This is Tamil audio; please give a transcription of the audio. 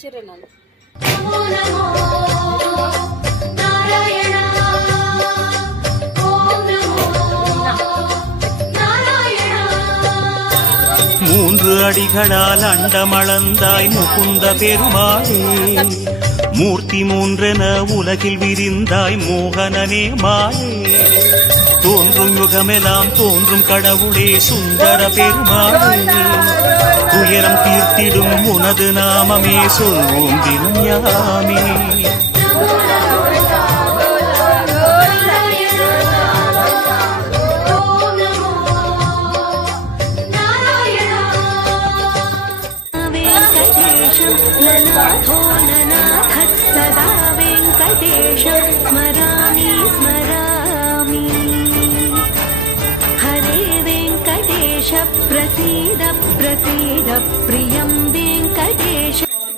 வச்சிடறேன் நான். மூன்று அடிகளால் அண்டமளந்தாய் முகுந்த பெருமாளே, மூர்த்தி மூன்றென உலகில் விரிந்தாய் மோகனனே மாலே, தோன்றும் யுகமெல்லாம் தோன்றும் கடவுளே சுந்தர பெருமாளே, துயரம் தீர்த்திடும் உனது நாமமே சொல்வோம் தினம் யாமே. सदा वेङ्कटेशं स्मरामि स्मरामि, हरे वेङ्कटेश प्रसीद प्रसीद प्रिय।